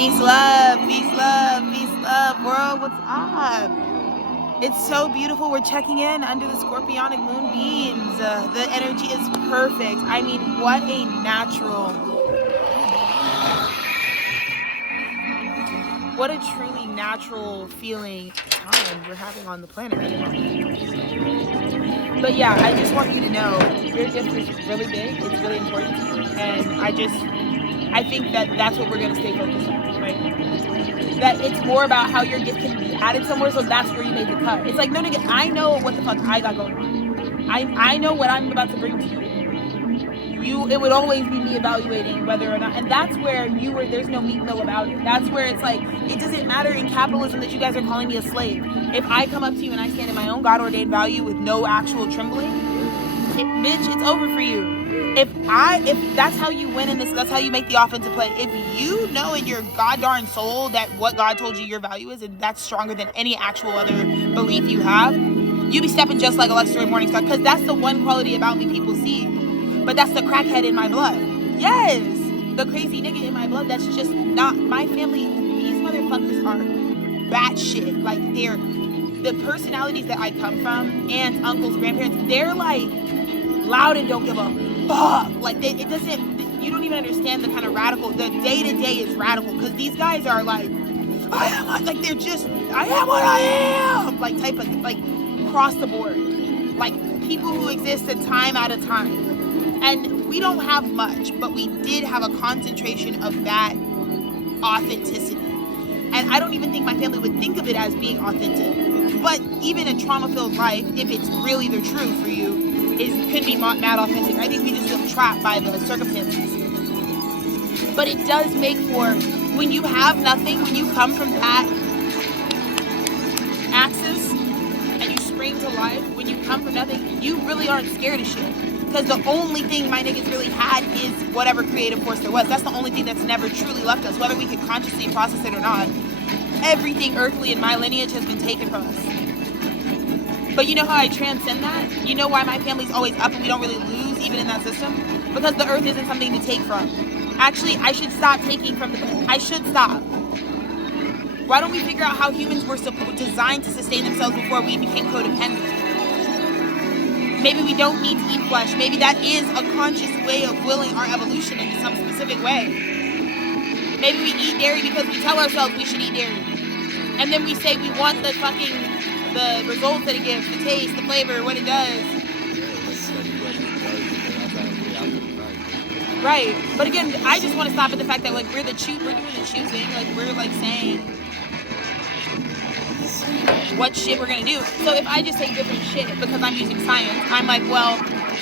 Peace, love, peace, love, peace, love, world. What's up? It's so beautiful. We're checking in under the scorpionic moonbeams. The energy is perfect. I mean, what a truly natural feeling time we're having on the planet right now. But yeah, I just want you to know your gift is really big. It's really important. And I think that that's what we're going to stay focused on, right? That it's more about how your gift can be added somewhere, so that's where you made the cut. It's like, no, nigga, I know what the fuck I got going on. I know what I'm about to bring to you. It would always be me evaluating whether or not, and that's where there's no meat mill about it. That's where it's like, it doesn't matter in capitalism that you guys are calling me a slave. If I come up to you and I stand in my own God-ordained value with no actual trembling, bitch, it's over for you. If that's how you win in this, that's how you make the offensive play. If you know in your god darn soul that what God told you your value is, and that's stronger than any actual other belief you have, you be stepping just like Alexa Morningstar, because that's the one quality about me people see. But that's the crackhead in my blood. Yes, the crazy nigga in my blood. That's just not my family. These motherfuckers are batshit. Like, they're the personalities that I come from, aunts, uncles, grandparents. They're like loud and don't give a fuck. Like, it doesn't. You don't even understand the kind of radical. The day to day is radical, because these guys are like, I am like, they're just, I am what I am. Like, type of, like, across the board. Like, people who existed time at a time. And we don't have much, but we did have a concentration of that authenticity. And I don't even think my family would think of it as being authentic. But even a trauma-filled life, if it's really the truth for you, could be mad authentic. I think we just feel trapped by the circumstances. But it does make for, when you have nothing, when you come from that axis and you spring to life, when you come from nothing, you really aren't scared of shit. Because the only thing my niggas really had is whatever creative force there was. That's the only thing that's never truly left us, whether we could consciously process it or not. Everything earthly in my lineage has been taken from us. But you know how I transcend that? You know why my family's always up and we don't really lose even in that system? Because the earth isn't something to take from. Actually, I should stop taking from the earth. I should stop. Why don't we figure out how humans were designed to sustain themselves before we became codependent? Maybe we don't need to eat flesh. Maybe that is a conscious way of willing our evolution into some specific way. Maybe we eat dairy because we tell ourselves we should eat dairy. And then we say we want the results that it gives, the taste, the flavor, what it does. Right. But again, I just want to stop at the fact that, like, we're doing the choosing. Like, we're like saying what shit we're gonna do. So if I just say different shit because I'm using science, I'm like, well,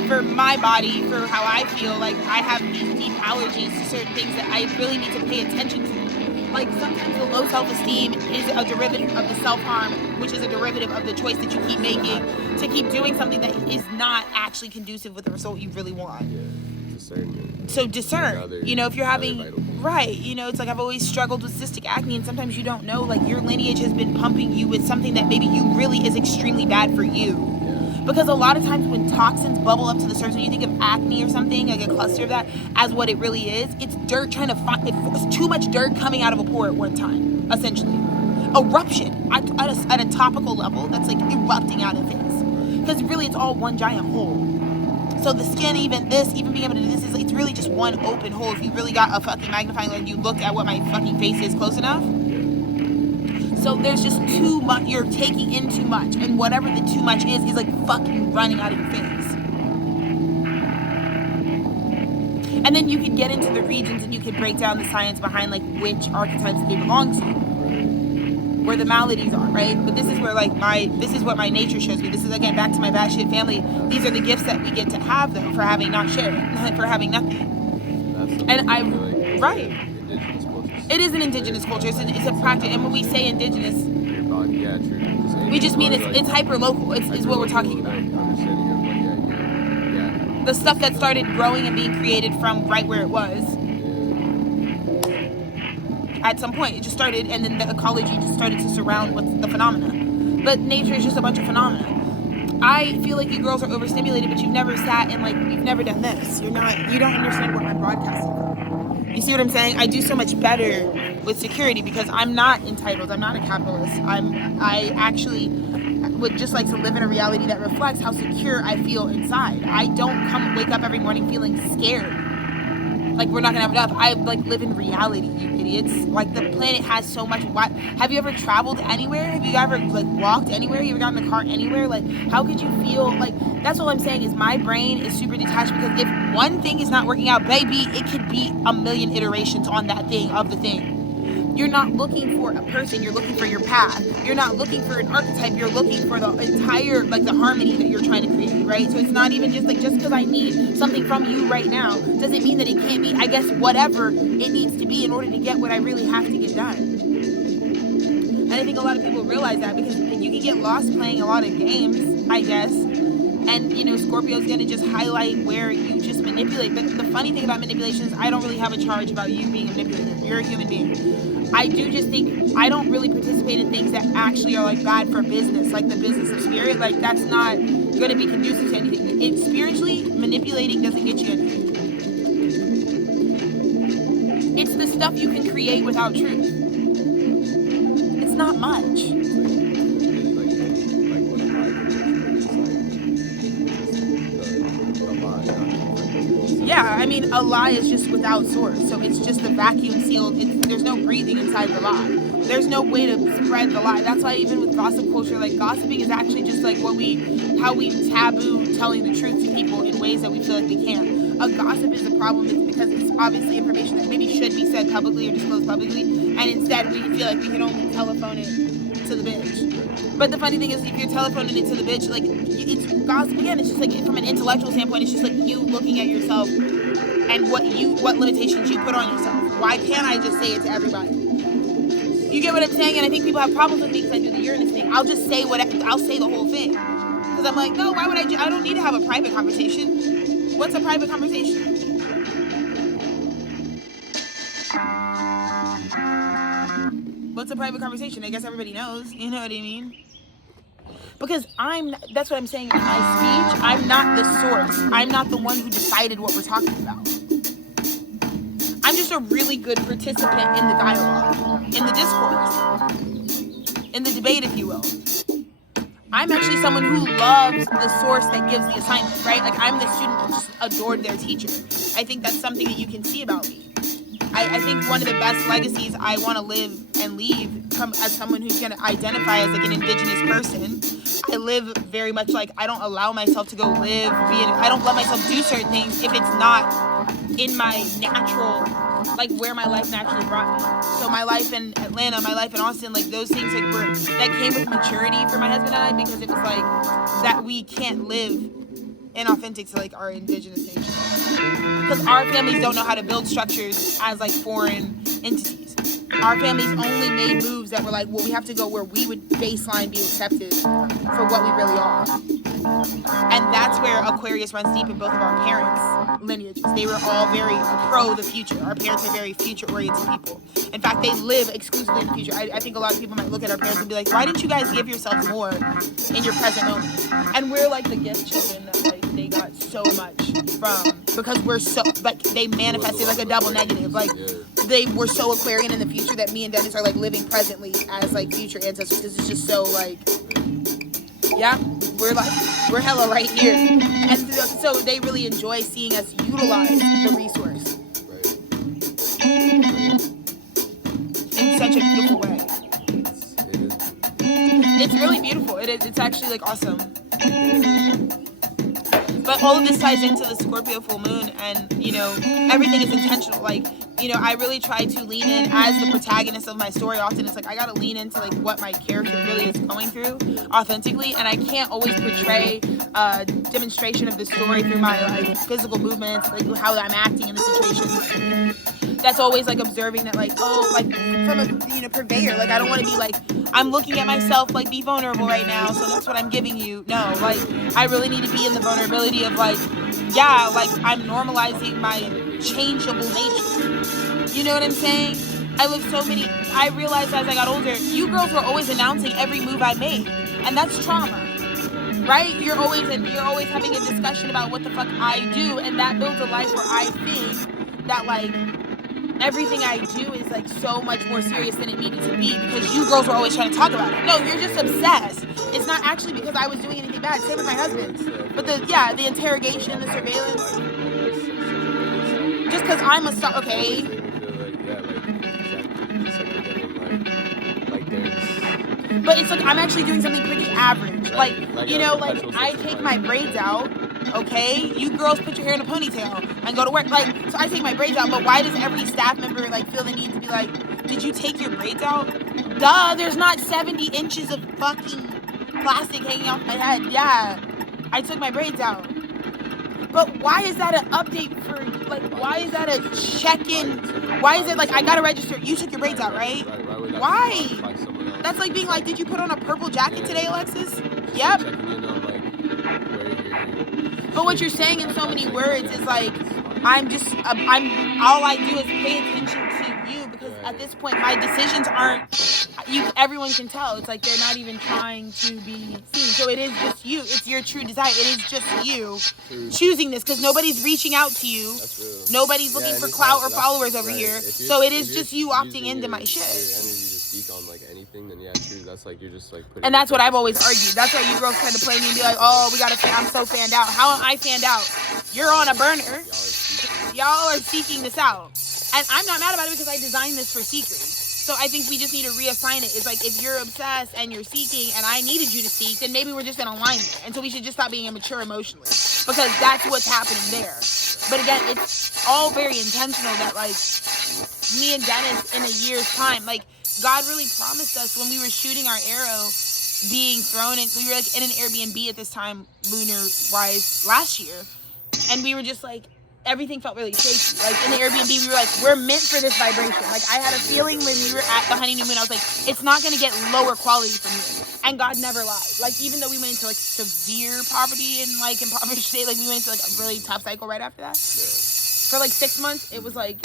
for my body, for how I feel, like, I have these deep allergies to certain things that I really need to pay attention to. Like, sometimes the low self-esteem is a derivative of the self-harm, which is a derivative of the choice that you keep making to keep doing something that is not actually conducive with the result you really want. So discern, you know, if you're having, right, you know, it's like I've always struggled with cystic acne, and sometimes you don't know, like, your lineage has been pumping you with something that maybe you really is extremely bad for you. Because a lot of times when toxins bubble up to the surface, when you think of acne or something, like a cluster of that, as what it really is, it's dirt trying to find, it's too much dirt coming out of a pore at one time, essentially. Eruption at a topical level, that's like erupting out of things. Because really it's all one giant hole. So the skin, even being able to do this, it's really just one open hole. If you really got a fucking magnifying glass, you looked at what my fucking face is close enough. So there's just too much, you're taking in too much. And whatever the too much is like fucking running out of your face. And then you could get into the regions and you could break down the science behind, like, which archetypes they belong to, where the maladies are, right? But this is where, like, this is what my nature shows me. This is, again, back to my batshit family. These are the gifts that we get to have, though, for having not shared, for having nothing. And right. It is an indigenous culture. It's a practice. And when we say indigenous, we just mean it's hyper-local. It's what we're talking about. The stuff that started growing and being created from right where it was. At some point, it just started, and then the ecology just started to surround what's the phenomena. But nature is just a bunch of phenomena. I feel like you girls are overstimulated, but you've never sat and, like, you've never done this. You don't understand what I'm broadcasting from. You see what I'm saying? I do so much better with security because I'm not entitled. I'm not a capitalist. I actually would just like to live in a reality that reflects how secure I feel inside. I don't wake up every morning feeling scared. Like we're not gonna have enough. I like live in reality, you idiots. Like the planet has so much. Have you ever traveled anywhere? Have you ever like walked anywhere? You ever gotten in a car anywhere? Like how could you feel like? That's all I'm saying is my brain is super detached because if one thing is not working out, baby, it could be a million iterations on that thing of the thing. You're not looking for a person, you're looking for your path. You're not looking for an archetype, you're looking for the entire, like the harmony that you're trying to create, right? So it's not even just like, just because I need something from you right now, doesn't mean that it can't be, I guess, whatever it needs to be in order to get what I really have to get done. And I think a lot of people realize that because you can get lost playing a lot of games, I guess. And, you know, Scorpio's going to just highlight where you just manipulate. But the funny thing about manipulation is I don't really have a charge about you being a manipulator. You're a human being. I do just think I don't really participate in things that actually are like bad for business, like the business of spirit. Like that's not going to be conducive to anything. It spiritually manipulating doesn't get you anything. It's the stuff you can create without truth. It's not much. Yeah, I mean, a lie is just without source. So it's just a vacuum sealed. There's no breathing inside the lie. There's no way to spread the lie. That's why even with gossip culture, like gossiping is actually just like how we taboo telling the truth to people in ways that we feel like we can't. A gossip is a problem. It's because it's obviously information that maybe should be said publicly or disclosed publicly, and instead we feel like we can only telephone it to the bitch. But the funny thing is, if you're telephoning it to the bitch, like it's gossip again. It's just like from an intellectual standpoint, it's just like you looking at yourself and what limitations you put on yourself. Why can't I just say it to everybody? You get what I'm saying? And I think people have problems with me because I do the Uranus thing. I'll just say I'll say the whole thing because I'm like, no, why would I don't need to have a private conversation. What's a private conversation? What's a private conversation? I guess everybody knows. You know what I mean? Because that's what I'm saying in my speech. I'm not the source. I'm not the one who decided what we're talking about. I'm just a really good participant in the dialogue, in the discourse, in the debate, if you will. I'm actually someone who loves the source that gives the assignment, right? Like I'm the student that just adored their teacher. I think that's something that you can see about me. I think one of the best legacies I want to live and leave as someone who's going to identify as like an indigenous person. I live very much like I don't allow myself to go live, I don't let myself do certain things if it's not in my natural, like where my life naturally brought me. So my life in Atlanta, my life in Austin, like those things like that came with maturity for my husband and I because it was like that we can't live inauthentic to like our indigenous nature. Because our families don't know how to build structures as like foreign entities. Our families only made moves that were like, well, we have to go where we would baseline be accepted for what we really are. And that's where Aquarius runs deep in both of our parents' lineages. They were all very pro the future. Our parents are very future-oriented people. In fact, they live exclusively in the future. I think a lot of people might look at our parents and be like, why didn't you guys give yourselves more in your present moment? And we're like the gift children that like they got so much from because we're so like they manifested like a double negative. Like they were so Aquarian in the future that me and Dennis are like living presently as like future ancestors because it's just so like yeah, we're hella right here. And so they really enjoy seeing us utilize the resource in such a beautiful way. It's really beautiful. It's actually like awesome. But all of this ties into the Scorpio full moon and, you know, everything is intentional. Like, you know, I really try to lean in as the protagonist of my story. Often it's like I gotta lean into like what my character really is going through authentically, and I can't always portray a demonstration of the story through my like physical movements, like how I'm acting in the situation. That's always like observing that like, oh, like from a purveyor, like I don't want to be like I'm looking at myself like be vulnerable right now, so that's what I'm giving you. No, like I really need to be in the vulnerability of like, yeah, like I'm normalizing my changeable nature. You know what I'm saying? I realized as I got older, you girls were always announcing every move I made, and that's trauma, right? You're always having a discussion about what the fuck I do, and that builds a life where I think that like everything I do is like so much more serious than it needed to be because you girls were always trying to talk about it. No, you're just obsessed. It's not actually because I was doing anything bad. Same with my husband. But the interrogation, the surveillance. Just because I'm a okay. But it's like I'm actually doing something pretty average. Like you know, like I take my braids out. Okay, you girls put your hair in a ponytail and go to work. Like, so I take my braids out, but why does every staff member like feel the need to be like, did you take your braids out? Duh, there's not 70 inches of fucking plastic hanging off my head. Yeah, I took my braids out. But why is that an update for, like, why is that a check-in? Why is it like, I gotta register, you took your braids out, right? Why? That's like being like, did you put on a purple jacket today, Alexis? Yep. But what you're saying in so many words is like, I'm all I do is pay attention to you because at this point my decisions aren't, everyone can tell. It's like they're not even trying to be seen. So it is just you. It's your true desire. It is just you choosing this because nobody's reaching out to you. Nobody's looking for clout or followers over here. So it is just you opting into my shit. On like anything, then yeah, true. That's like you're just like putting. And that's what I've always argued. That's why you girls try to play me and be like, "Oh, we gotta. I'm so fanned out. How am I fanned out? You're on a burner. Y'all are seeking this out, and I'm not mad about it because I designed this for seekers. So I think we just need to reassign it. It's like if you're obsessed and you're seeking, and I needed you to seek, then maybe we're just in alignment. And so we should just stop being immature emotionally because that's what's happening there. But again, it's all very intentional that like me and Dennis in a year's time, like. God really promised us when we were shooting our arrow being thrown in, we were like in an Airbnb at this time, lunar wise, last year. And we were just like, everything felt really shaky. Like in the Airbnb, we were like, we're meant for this vibration. Like I had a feeling when we were at the honeymoon moon, I was like, it's not going to get lower quality from here. And God never lied. Like even though we went into like severe poverty and like impoverished state, like we went into like a really tough cycle right after that. For like 6 months, it was like,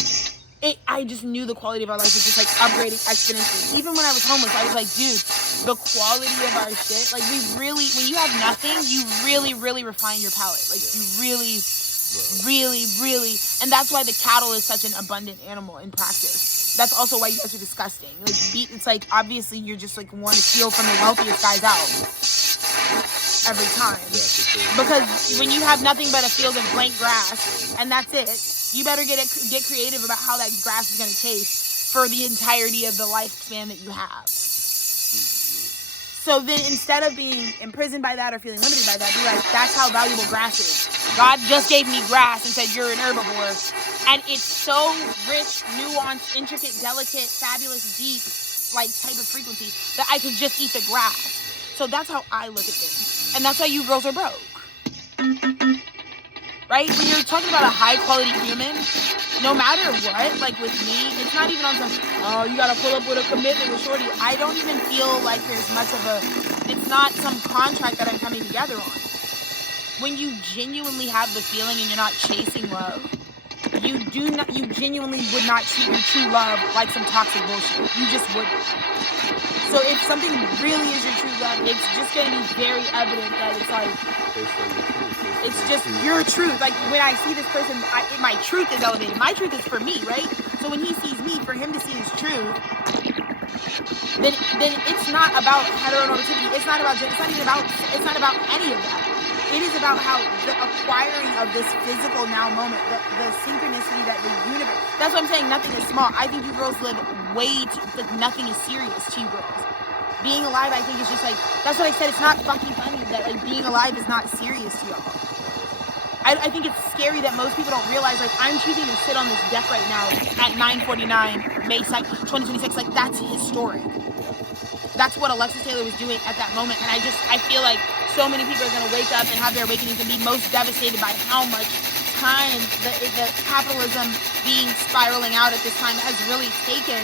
I just knew the quality of our life was just like upgrading exponentially. Even when I was homeless, I was like, dude, the quality of our shit, like we really, when you have nothing, you really, really refine your palate. Like you really, really, and that's why the cattle is such an abundant animal in practice. That's also why you guys are disgusting. Like it's like, obviously you're just like want to steal from the wealthiest guys out every time. Because when you have nothing but a field of blank grass, and that's it, you better get creative about how that grass is going to taste for the entirety of the lifespan that you have. So then instead of being imprisoned by that or feeling limited by that, be like, that's how valuable grass is. God just gave me grass and said, you're an herbivore. And it's so rich, nuanced, intricate, delicate, fabulous, deep, like type of frequency that I could just eat the grass. So that's how I look at things. And that's why you girls are broke. Right? When you're talking about a high quality human, no matter what, like with me, it's not even on some, oh, you gotta pull up with a commitment with Shorty. I don't even feel like there's much of it's not some contract that I'm coming together on. When you genuinely have the feeling and you're not chasing love, you genuinely would not treat your true love like some toxic bullshit. You just wouldn't. So if something really is your true love, it's just gonna be very evident that it's like, it's just your truth. Like when I see this person, my truth is elevated. My truth is for me, right? So when he sees me, for him to see his truth, then it's not about heteronormativity. It's not about any of that. It is about how the acquiring of this physical now moment, the synchronicity that the universe. That's what I'm saying. Nothing is small. I think you girls live way too. Like nothing is serious to you girls. Being alive, I think, is just like, that's what I said. It's not fucking funny that like being alive is not serious to y'all. I think it's scary that most people don't realize, like, I'm choosing to sit on this deck right now at 9:49, May 2nd, 2026. Like, that's historic. That's what Alexis Taylor was doing at that moment. And I feel like so many people are going to wake up and have their awakenings and be most devastated by how much time the capitalism being spiraling out at this time has really taken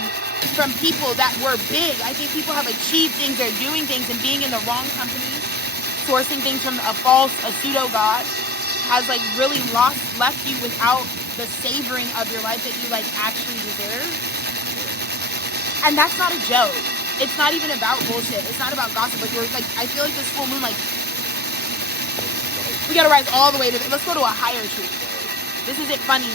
from people that were big. I think people have achieved things, they're doing things, and being in the wrong company, sourcing things from a pseudo God, has like really left you without the savoring of your life that you like actually deserve. And that's not a joke. It's not even about bullshit. It's not about gossip. Like I feel like this full moon, like we gotta rise all the way to let's go to a higher truth. This isn't funny.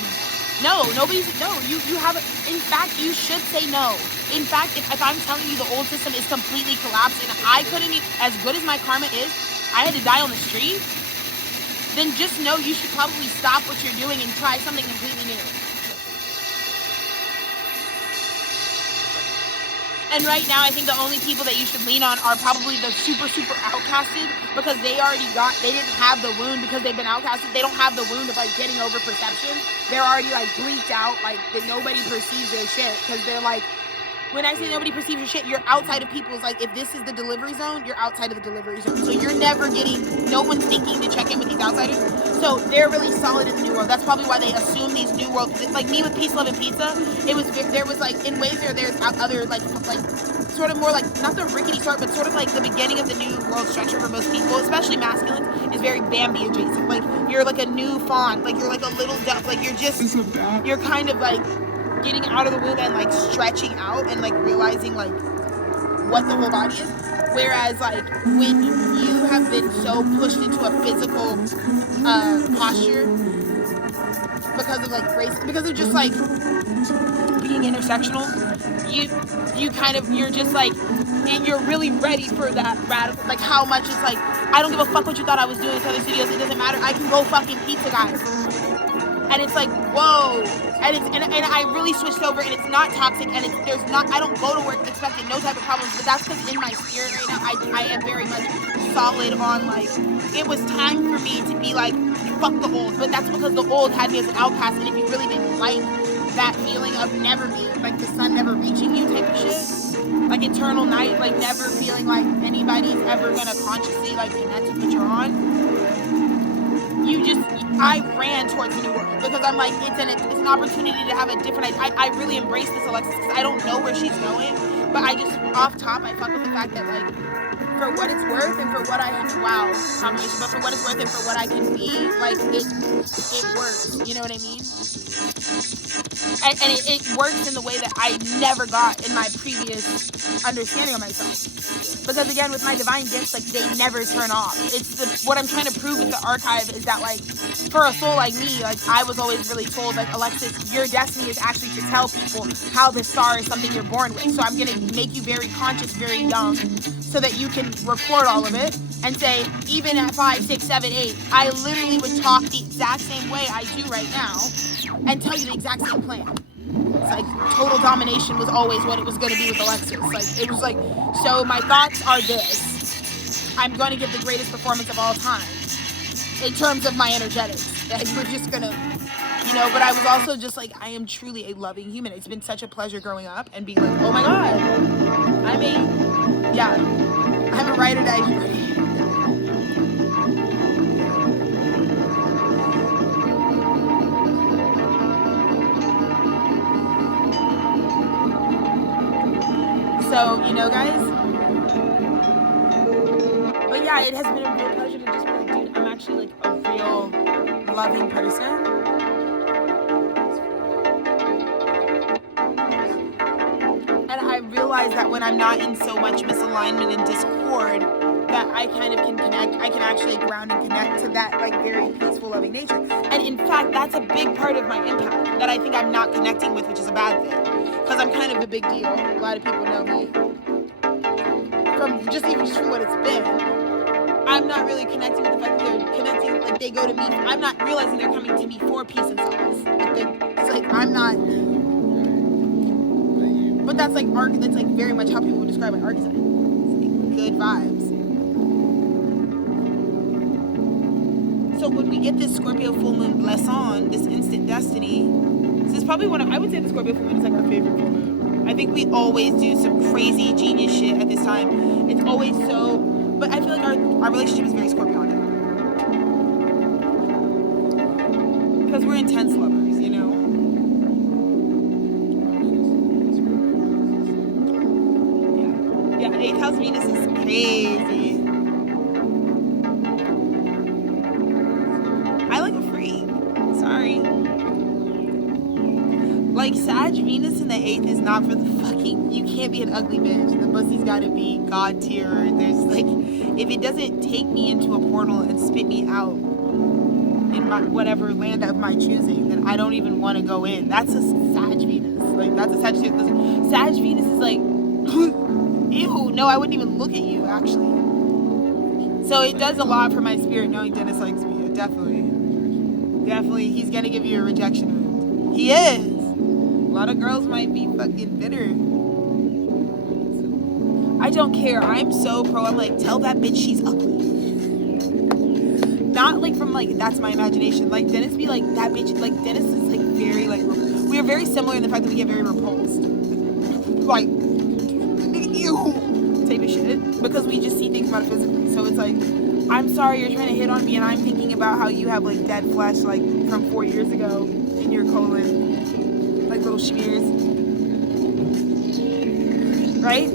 No, nobody's, no, you have, in fact, you should say no. In fact, if I'm telling you the old system is completely collapsed and I couldn't, as good as my karma is, I had to die on the street, then just know you should probably stop what you're doing and try something completely new. And right now, I think the only people that you should lean on are probably the super, super outcasted, because they didn't have the wound because they've been outcasted. They don't have the wound of like getting over perception. They're already like bleaked out, like that nobody perceives their shit, because they're like, when I say nobody perceives your shit, you're outside of people's, like, if this is the delivery zone, you're outside of the delivery zone. So you're never getting, no one's thinking to check in with these outsiders. So they're really solid in the new world. That's probably why they assume these new worlds, like me with Peace, Love, and Pizza, there was like, in ways there's other, like, sort of more like, not the rickety start, but sort of like the beginning of the new world structure for most people, especially masculines, is very Bambi adjacent. Like, you're like a new fawn, like you're like a little duck, like you're kind of like, getting out of the womb and like stretching out and like realizing like what the whole body is. Whereas like when you have been so pushed into a physical posture because of like race, because of just like being intersectional, you're just like, you're really ready for that radical, like how much it's like, I don't give a fuck what you thought I was doing with other studios, it doesn't matter, I can go fucking pizza, guys. And it's like, whoa, and I really switched over, and it's not toxic, and I don't go to work expecting no type of problems, but that's because in my spirit right now, I am very much solid on, like, it was time for me to be like, fuck the old, but that's because the old had me as an outcast, and if you really didn't like that feeling of never being, like, the sun never reaching you type of shit, like eternal night, like never feeling like anybody's ever gonna consciously, like, connect with what you're on, I ran towards the new world because I'm like, it's an opportunity to have a different, I really embrace this Alexis because I don't know where she's going, but I just, off top, I fuck with the fact that, like, for what it's worth and for what I have, wow, combination, but for what it's worth and for what I can be, like, it works, you know what I mean? And it works in the way that I never got in my previous understanding of myself. Because again, with my divine gifts, like, they never turn off. What I'm trying to prove with the archive is that, like, for a soul like me, like, I was always really told, like, Alexis, your destiny is actually to tell people how the star is something you're born with. So I'm going to make you very conscious, very young, so that you can record all of it and say, even at 5, 6, 7, 8, I literally would talk the exact same way I do right now and tell you the exact same plan. It's like total domination was always what it was going to be with Alexis. Like, it was like, so my thoughts are this. I'm going to give the greatest performance of all time in terms of my energetics. And we're just going to, you know, but I was also just like, I am truly a loving human. It's been such a pleasure growing up and being like, oh my God, I'm a ride or die shorty. So, you know, guys, but yeah, it has been a real pleasure to just be like, dude, I'm actually like a real loving person. And I realize that when I'm not in so much misalignment and discord, that I kind of can connect, I can actually ground and connect to that, like, very peaceful, loving nature. And in fact, that's a big part of my impact that I think I'm not connecting with, which is a bad thing. Because I'm kind of a big deal. A lot of people know me. Even from what it's been, I'm not really connecting with the fact that they're connecting, like, they go to me. I'm not realizing they're coming to me for peace and solace. It's like, I'm not. But that's like that's like very much how people would describe my archetype. It's like good vibes. So when we get this Scorpio full moon bless-on, this instant destiny, this is probably I would say the Scorpio full moon is like our favorite full moon. I think we always do some crazy genius shit at this time. It's always so, but I feel like our relationship is very Scorpionic. Because we're intense lovers, you know? Yeah, 8th house Venus is crazy. I like a freak. Sorry. Like, Sag Venus in the 8th is not for the fucking, you can't be an ugly bitch. The pussy's gotta be God tier. There's like, if it doesn't take me into a portal and spit me out in my whatever land of my choosing, then I don't even want to go in. That's a Sag Venus. Like, that's a Sag Venus. Sag Venus is like, ew, no, I wouldn't even look at you, actually. So it does a lot for my spirit knowing Dennis likes me. Definitely. Definitely. He's going to give you a rejection. He is. A lot of girls might be fucking bitter. I don't care. I'm so pro. I'm like, tell that bitch she's ugly. Not like from like, that's my imagination. Like, Dennis be like, that bitch. Like, Dennis is like very like, we are very similar in the fact that we get very repulsed. Like, ew, type of shit. Because we just see things metaphysically. So it's like, I'm sorry you're trying to hit on me and I'm thinking about how you have like dead flesh like from 4 years ago in your colon. Like little smears. Right?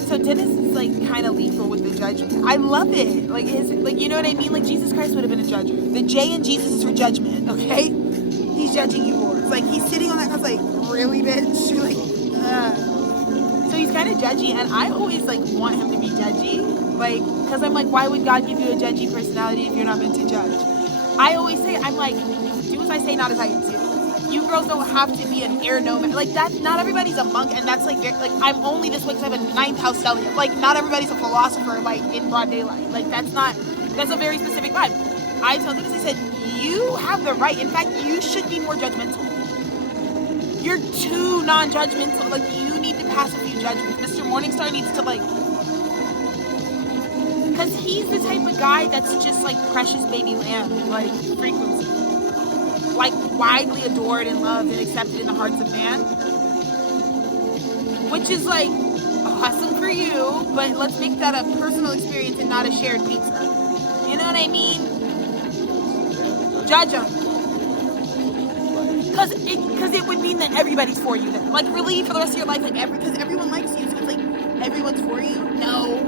So Dennis is like kind of lethal with the judgment. I love it. Like his, like, you know what I mean? Like Jesus Christ would have been a judger. The J in Jesus is for judgment, okay? He's judging you for. It's like he's sitting on that cross like, really, bitch? You're like, So he's kind of judgy, and I always like want him to be judgy. Like, because I'm like, why would God give you a judgy personality if you're not meant to judge? I always say, I'm like, do as I say, not as I do. You girls don't have to be an air nomad. Like, that, not everybody's a monk, and that's like, like I'm only this way because I have a 9th house stellium. Like, not everybody's a philosopher, like, in broad daylight. Like, that's a very specific vibe. I told them, I said, you have the right. In fact, you should be more judgmental. You're too non-judgmental. Like, you need to pass a few judgments. Mr. Morningstar needs to, like, because he's the type of guy that's just like precious baby lamb, like frequency. Like widely adored and loved and accepted in the hearts of man. Which is like awesome for you, but let's make that a personal experience and not a shared pizza. You know what I mean? Judge him. Because it would mean that everybody's for you then. Like really for the rest of your life, like because everyone likes you, so it's like everyone's for you? No.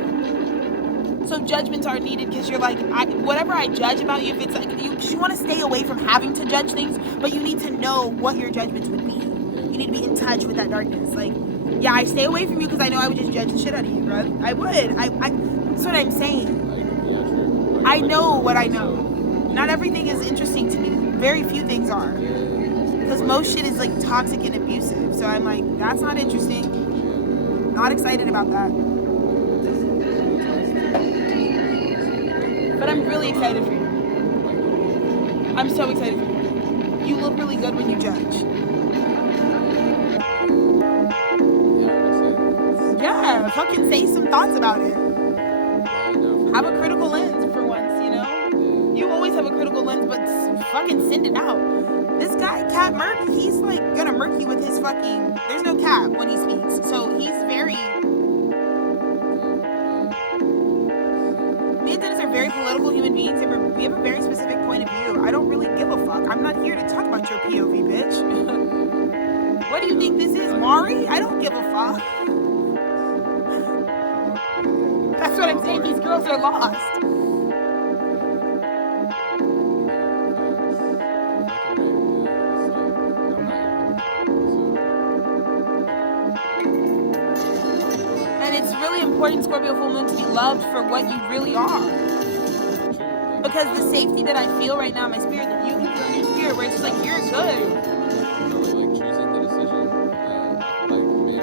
So judgments are needed because you're like, whatever I judge about you, if it's like, you want to stay away from having to judge things, but you need to know what your judgments would be. You need to be in touch with that darkness. Like, yeah, I stay away from you because I know I would just judge the shit out of you, bro. I would. That's what I'm saying. I know what I know. Not everything is interesting to me. Very few things are. Because most shit is like toxic and abusive. So I'm like, that's not interesting. Not excited about that. But I'm really excited for you. I'm so excited for you. You look really good when you judge. Yeah, fucking say some thoughts about it. Have a critical lens for once, you know? You always have a critical lens, but fucking send it out. This guy, Cat Merc, he's like gonna murk you with his fucking... There's no cap when he speaks. So he's very... Me and Dennis are very political human beings, and we have a very specific point of view. I don't really give a fuck. I'm not here to talk about your POV, bitch. What do you think this is, Mari? I don't give a fuck. That's what I'm saying. These girls are lost. And it's really important, Scorpio full moon, to be loved for what you really are. Because the safety that I feel right now in my spirit, that you can feel in your spirit, where it's just like, you're good. Like choosing the decision that like made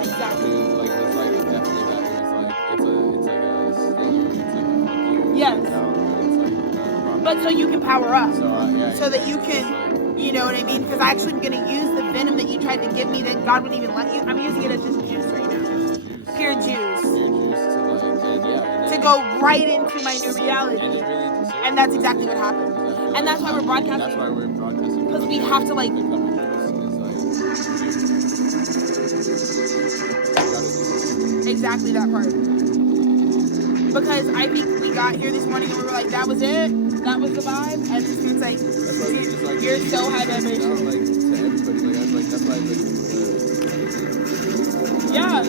Exactly. like it's like definitely that it's like a sting. It's like a fuck you. Yes. It's like But so you can power up. So, yeah, so that you can, you know what I mean? Because I actually am going to use the venom that you tried to give me that God wouldn't even let you. I'm using it as just juice right now. Pure juice. To go right into my new reality. And that's exactly what happened. And that's why we're broadcasting. Because we have to like... Exactly that part. Because I think we got here this morning and we were like, that was it? That was the vibe? And it's like, you're so high vibration. Yeah.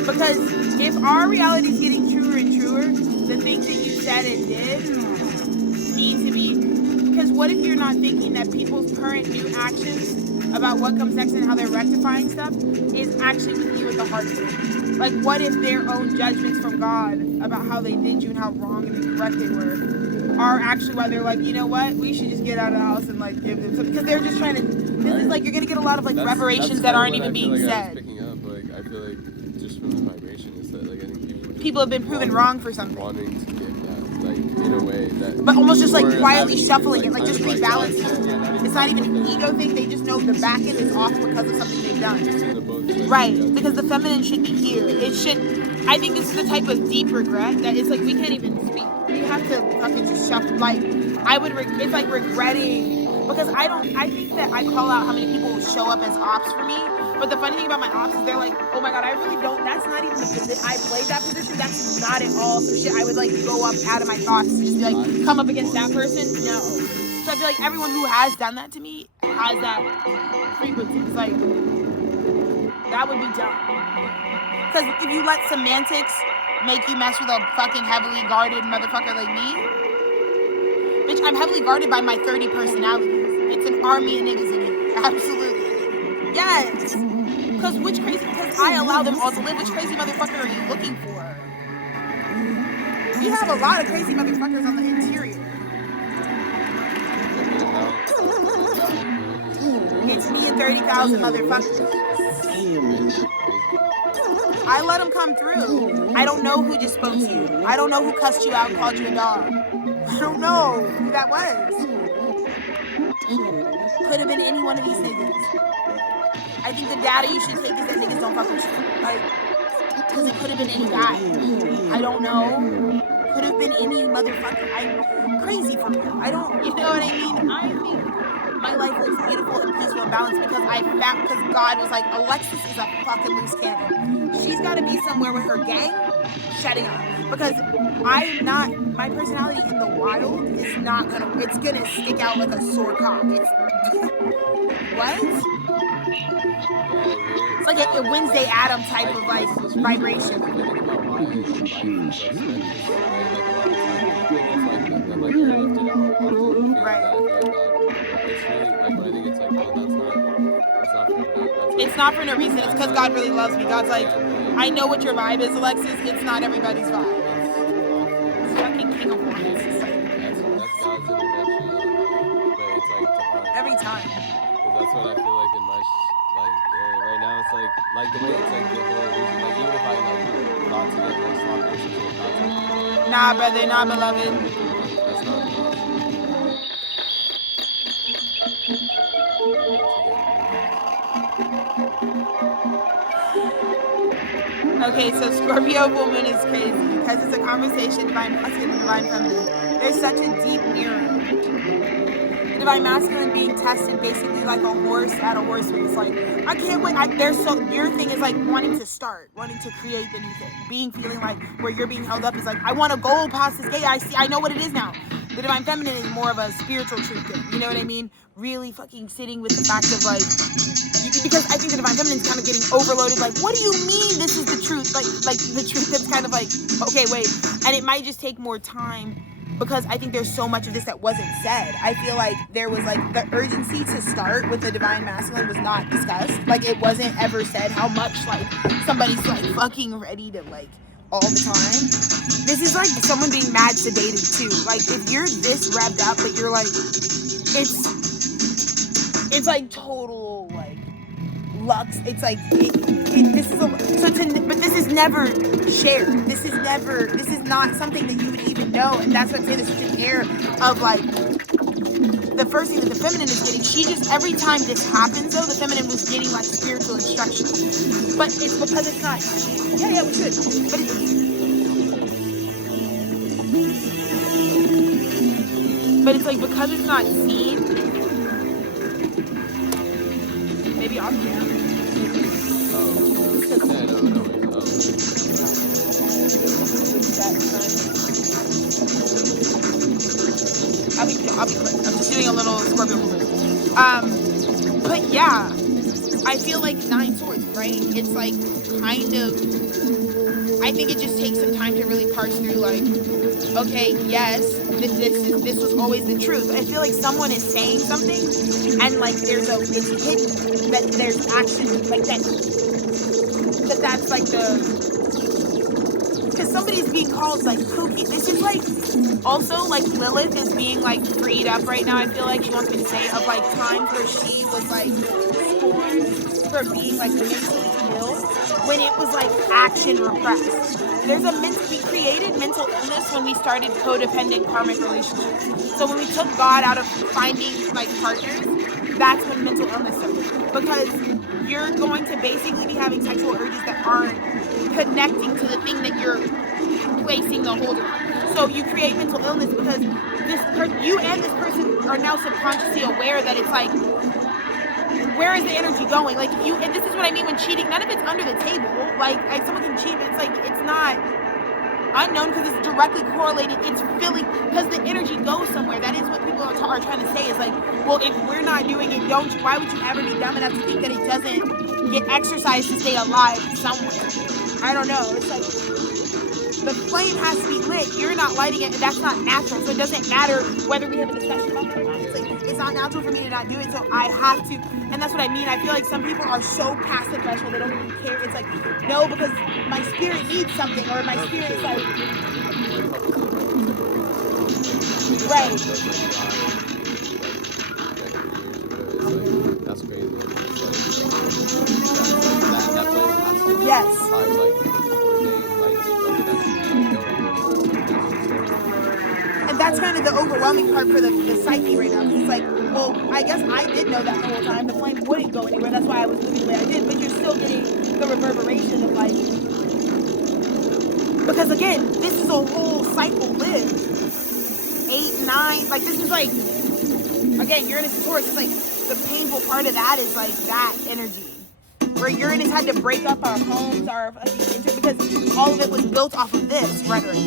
Because if our reality is getting truer and truer, the things that you said and did need to be... Because what if you're not thinking that people's current new actions about what comes next and how they're rectifying stuff is actually with you at the heart of it? Like, what if their own judgments from God about how they did you and how wrong and incorrect they were are actually why they're like, you know what, we should just get out of the house and like give them something, because they're just trying to. This is like, you're gonna get a lot of like reparations that aren't even being said. Picking up, like I feel like just from the vibration is that like I think people have been proven wrong for something. Wanting to get that, like in a way that. But almost just like quietly shuffling it, like just rebalancing. It's not even an ego thing. They just know the back end is off because of something they've done. Right, because the feminine should be here. It should. I think this is the type of deep regret that it's like we can't even speak. We have to fucking just shuffle. Like I would. It's like regretting because I don't. I think that I call out how many people show up as ops for me. But the funny thing about my ops is they're like, oh my god, I really don't. That's not even the position. I played that position. That's not at all some shit. I would like go up out of my thoughts to just be like, come up against that person. No. So I feel like everyone who has done that to me has that frequency. It's like that would be dumb. Because if you let semantics make you mess with a fucking heavily guarded motherfucker like me, bitch, I'm heavily guarded by my 30 personalities. It's an army of niggas in here. Absolutely. Yes. Because I allow them all to live. Which crazy motherfucker are you looking for? We have a lot of crazy motherfuckers on the interior. It's me and 30,000 motherfuckers. I let them come through. I don't know who just spoke to you. I don't know who cussed you out and called you a dog. I don't know who that was. Could have been any one of these niggas. I think the data you should take is that niggas don't fuck with you. Like, because it could have been any guy. I don't know. Could have been any motherfucker. I'm crazy for real. I don't, you know what I mean? I think my life was beautiful and peaceful and balanced because because God was like, Alexis is a fucking loose cannon. She's got to be somewhere with her gang shutting up. Because my personality in the wild is not gonna, it's gonna stick out like a sore cock. It's, what? It's like a Wednesday Adam type of like vibration. Right. It's not for no reason. It's because God really loves me. God's like, I know what your vibe is, Alexis. It's not everybody's vibe. It's fucking King of Wands. It's like, that's God's intervention. But it's like every time. Because that's what I feel like in my right now. It's like the way it's like the whole reason. Like even if I like thought to get like sloppy or something like that. Nah, brother. Nah, beloved. That's not an option. Okay, so Scorpio full moon is crazy because it's a conversation, divine masculine and divine feminine. There's such a deep mirror. The divine masculine being tested basically like a horse at a horse race. Like, I can't wait. Your thing is like wanting to start, wanting to create the new thing. Feeling like where you're being held up is like, I want to go past this gate. I know what it is now. The divine feminine is more of a spiritual truth thing. You know what I mean? Really fucking sitting with the fact of like, because I think the divine feminine is kind of getting overloaded. Like, what do you mean this is the truth? Like the truth that's kind of like, okay, wait. And it might just take more time because I think there's so much of this that wasn't said. I feel like there was like the urgency to start with the divine masculine was not discussed. Like it wasn't ever said how much like somebody's like fucking ready to like all the time. This is like someone being mad sedated too. Like if you're this revved up, but you're like, it's like total like lux. It's like but this is never shared. This is not something that you would even know. And that's what I'm saying. There's such an air of like the first thing that the feminine is getting. She just every time this happens though, the feminine was getting like spiritual instruction. But it's because it's not. Yeah, we should. But it's like because it's not seen. Maybe off camera. I'll be quick. I'm just doing a little Scorpio movement. But yeah, I feel like 9 swords, right? It's like kind of, I think it just takes some time to really parse through like, okay, yes, this was always the truth. I feel like someone is saying something and like it's hidden that there's action like that's like the because somebody's being called like kooky. This is like also like Lilith is being like freed up right now. I feel like she wants me to say of like times where she was like scorned for being like mentally ill when it was like action repressed. We created mental illness when we started codependent karmic relationships. So when we took God out of finding like partners, that's when mental illness started. Because you're going to basically be having sexual urges that aren't connecting to the thing that you're placing the holder on. So you create mental illness because you and this person are now subconsciously aware that it's like, where is the energy going? Like and this is what I mean when cheating. None of it's under the table. Like someone can cheat, but it's like it's not unknown because it's directly correlated. It's feeling because the energy goes somewhere. That is what people are trying to say is like, well, if we're not doing it, why would you ever be dumb enough to think that it doesn't get exercised to stay alive somewhere? I don't know. It's like the flame has to be lit. You're not lighting it, and that's not natural. So it doesn't matter whether we have a discussion about it or not. It's like it's not natural for me to not do it, so I have to. And that's what I mean. I feel like some people are so past the threshold they don't even care. It's like, no, because my spirit needs something, or my spirit is like, right. That's crazy. That flame has to be Yes. And that's kind of the overwhelming part for the psyche right now. It's like, well, I guess I did know that the whole time. The flame wouldn't go anywhere. That's why I was moving the way I did. But you're still getting the reverberation of like, because again, this is a whole cycle lived. 8, 9, like this is like, again, Uranus and Taurus. It's like the painful part of that is like that energy. Where Uranus had to break up our homes, because all of it was built off of this rhetoric.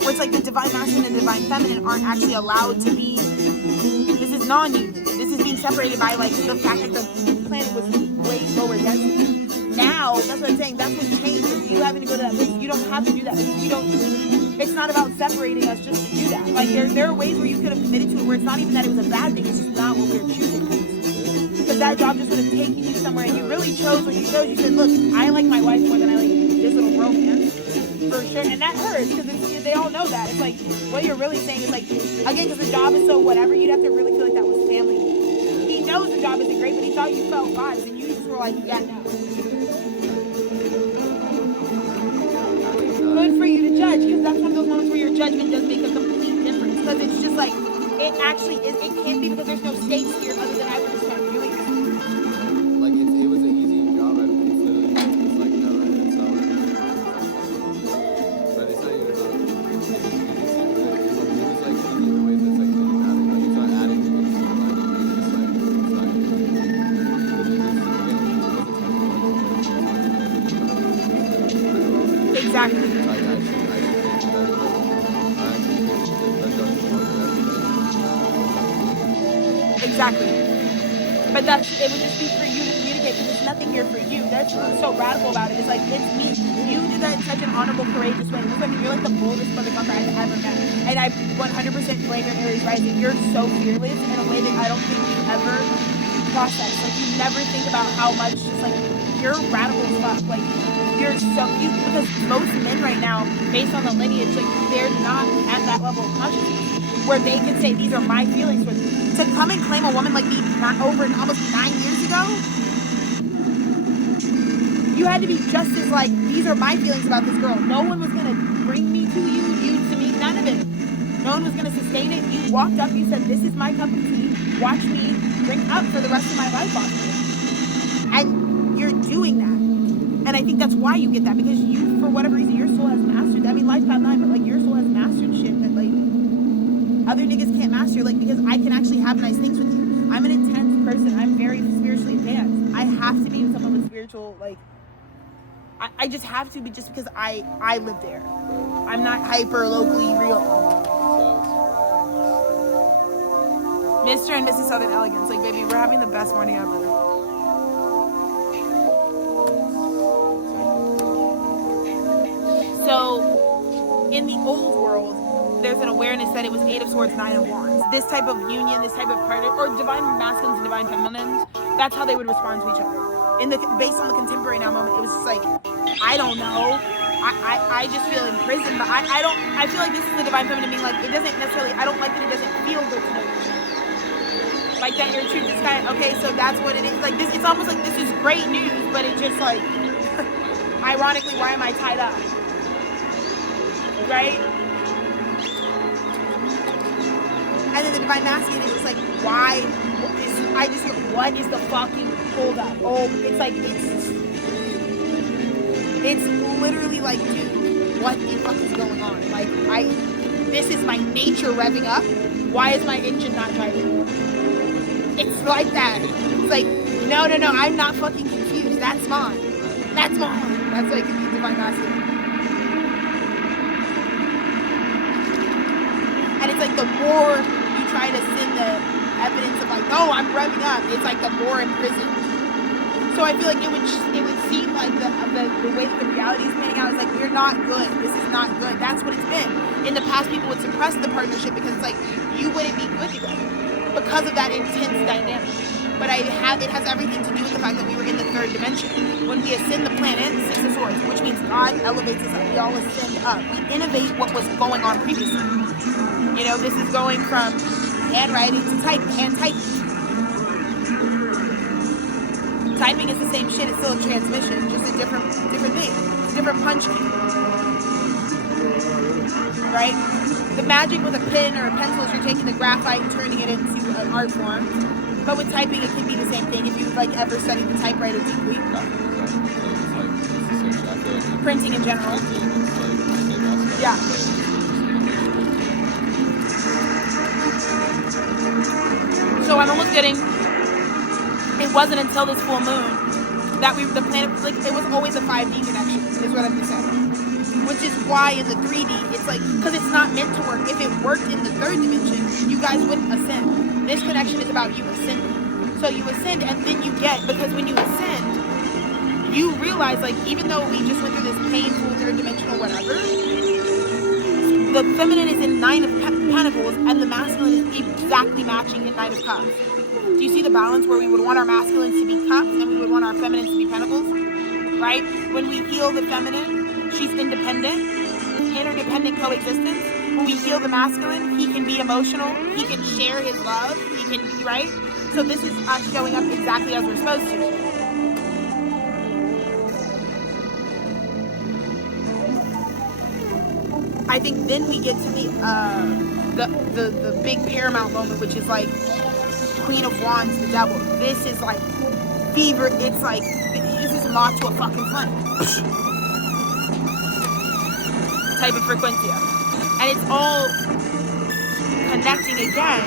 Where it's like the divine masculine and the divine feminine aren't actually allowed to be. This is non-union. This is being separated by like the fact that the planet was way lower density. Now, that's what I'm saying. That's what changed. With you having to go to that place, you don't have to do that. You don't. It's not about separating us just to do that. Like there are ways where you could have committed to it where it's not even that it was a bad thing. It's just not what we were choosing. Because that job just would have taken you somewhere, and you really chose what you chose. You said, "Look, I like my wife more than I like this little romance." For sure, and that hurts because they all know that. It's like what you're really saying is like, again, because the job is so whatever, you'd have to really feel like that was family. He knows the job isn't great, but he thought you felt vibes, and you just were like, yeah, no. Good for you to judge, because that's one of those moments where your judgment does make a complete difference. Because it's just like it actually is. It can't be because there's no stakes here other than I would just start doing it. Like it was an easy job, and it's literally it's like no, it's not. But it's not even about. It was like easy in a way that's like really adding. Like it's not adding to it. It's not. Exactly. Exactly. But it would just be for you to communicate because there's nothing here for you. That's what's so radical about it. It's like, it's me. You did that in such an honorable, courageous way. Look, I mean, you're like the boldest motherfucker I've ever met. And I 100% blame your Aries rising. You're so fearless in a way that I don't think you ever process. Like, you never think about how much, just like, you're radical as fuck. Like, because most men right now, based on the lineage, like, they're not at that level of consciousness where they can say, these are my feelings for you. To come and claim a woman like me over almost 9 years ago, you had to be just as like, these are my feelings about this girl. No one was going to bring me to you to me, none of it. No one was going to sustain it. You walked up, you said, this is my cup of tea. Watch me drink up for the rest of my life off of it. And you're doing that. And I think that's why you get that, because you, for whatever reason, your soul has mastered. I mean, life path 9, but like your soul has mastered shit that like other niggas can't master. Like, because I can actually have nice things with you. I'm an intense person. I'm very spiritually advanced. I have to be with someone with spiritual, like, I just have to be, just because I live there. I'm not hyper locally real. Mr. and Mrs. Southern Elegance, like, baby, we're having the best morning ever. So, in the old world, there's an awareness that it was 8 of Swords, 9 of Wands. This type of union, this type of partner, or divine masculines and divine feminines, that's how they would respond to each other. Based on the contemporary now moment, it was just like, I don't know. I just feel imprisoned, but I feel like this is the divine feminine being like, it doesn't necessarily, I don't like that it doesn't feel good to know your truth. Like that your truth is kind of, okay, so that's what it is. Like this, it's almost like this is great news, but it just like, ironically, why am I tied up? Right? And then the divine masculine is just like, why? I just hear, what is the fucking hold up? Oh, it's like, it's literally like, dude, what the fuck is going on? Like, this is my nature revving up. Why is my engine not driving? It's like that. It's like, no, I'm not fucking confused. That's mine. That's mine. That's like the divine masculine. And it's like the more you try to send the evidence of like, no, I'm revving up, it's like the more imprisoned. So I feel like it would seem like the way that the reality is panning out is like, you're not good. This is not good. That's what it's been. In the past, people would suppress the partnership because it's like, you wouldn't be good together because of that intense dynamic. But it has everything to do with the fact that we were in the third dimension. When we ascend the planet, Six of Swords, which means God elevates us up. We all ascend up. We innovate what was going on previously. You know, this is going from handwriting to hand typing. Typing is the same shit, it's still a transmission, just a different thing. It's a different punch key. Right? The magic with a pen or a pencil is you're taking the graphite and turning it into an art form. But with typing, it can be the same thing if you've like ever studied the typewriter deeply. Printing in general. Yeah. So I'm almost getting, it wasn't until this full moon that the planet, like, it was always a 5D connection, is what I'm saying. Which is why in the 3D, it's like, because it's not meant to work. If it worked in the third dimension, you guys wouldn't ascend. This connection is about you ascending. So you ascend and then you get, because when you ascend, you realize, like, even though we just went through this painful third dimensional whatever, the feminine is in Nine of Pentacles and the masculine is exactly matching in Knight of Cups. Do you see the balance where we would want our masculines to be cups and we would want our feminines to be pentacles? Right? When we heal the feminine, she's independent, interdependent coexistence. When we heal the masculine, he can be emotional, he can share his love, he can be, right? So this is us showing up exactly as we're supposed to. I think then we get to the big paramount moment, which is like Queen of Wands, the devil. This is like fever. It's like, this is moth to a fucking flame type of frequencia, and it's all connecting again.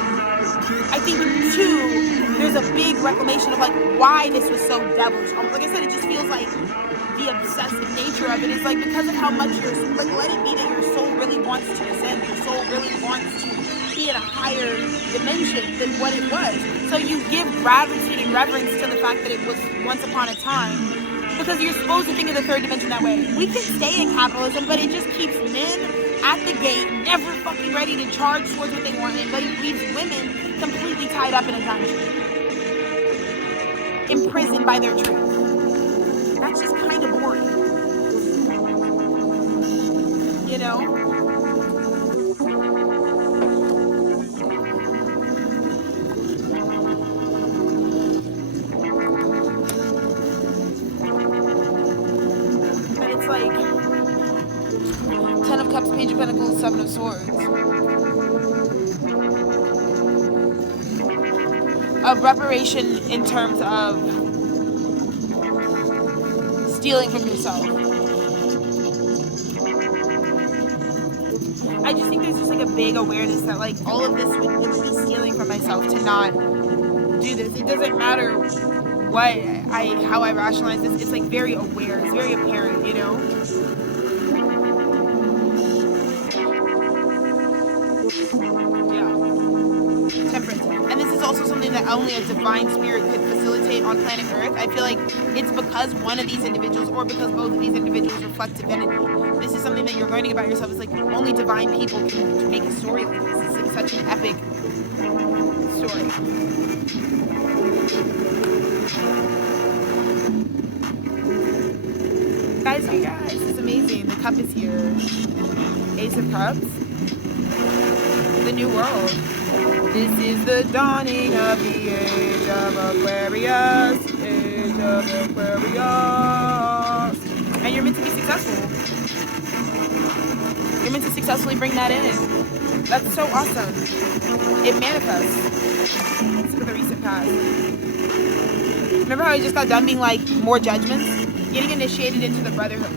I think too, there's a big reclamation of like why this was so devilish. Like I said, it just feels like the obsessive nature of it is like because of how much your soul, like, let it be that your soul really wants to ascend, your soul really wants to be in a higher dimension than what it was. So you give gratitude and reverence to the fact that it was once upon a time, because you're supposed to think of the third dimension that way. We can stay in capitalism, but it just keeps men at the gate, never fucking ready to charge towards what they want, and but it leaves women completely tied up in a time machine, imprisoned by their truth. That's just kind of boring, you know? And it's like Ten of Cups, Page of Pentacles, Seven of Swords. Of reparation in terms of stealing from yourself. I just think there's just like a big awareness that like all of this would be stealing from myself to not do this. It doesn't matter how I rationalize this. It's like very aware. It's very apparent, you know? Yeah. Temperance. And this is also something that only a divine spirit could facilitate on planet Earth. I feel like it's because one of these individuals, or because both of these individuals reflect divinity. This is something that you're learning about yourself. It's like only divine people can make a story like this. It's like such an epic story. Guys, you guys, it's amazing. The cup is here. Ace of Cups. The new world. This is the dawning of the age of Aquarius. Age of Aquarius. And you're meant to be successful. You're meant to successfully bring that in. That's so awesome. It manifests. Let's look at the recent past. Remember how I just got done being like more judgments? Getting initiated into the brotherhood.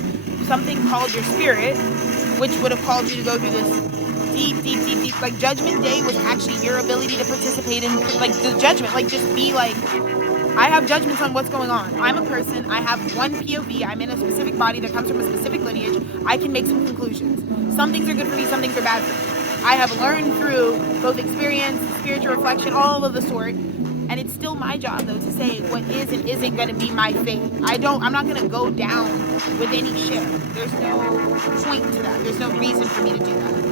Something called your spirit, which would have called you to go through this deep. Like Judgment Day was actually your ability to participate in like the judgment. Like just be like, I have judgments on what's going on. I'm a person. I have one POV. I'm in a specific body that comes from a specific lineage. I can make some conclusions. Some things are good for me. Some things are bad for me. I have learned through both experience, spiritual reflection, all of the sort. And it's still my job though to say what is and isn't going to be my fate. I'm not going to go down with any ship. There's no point to that. There's no reason for me to do that.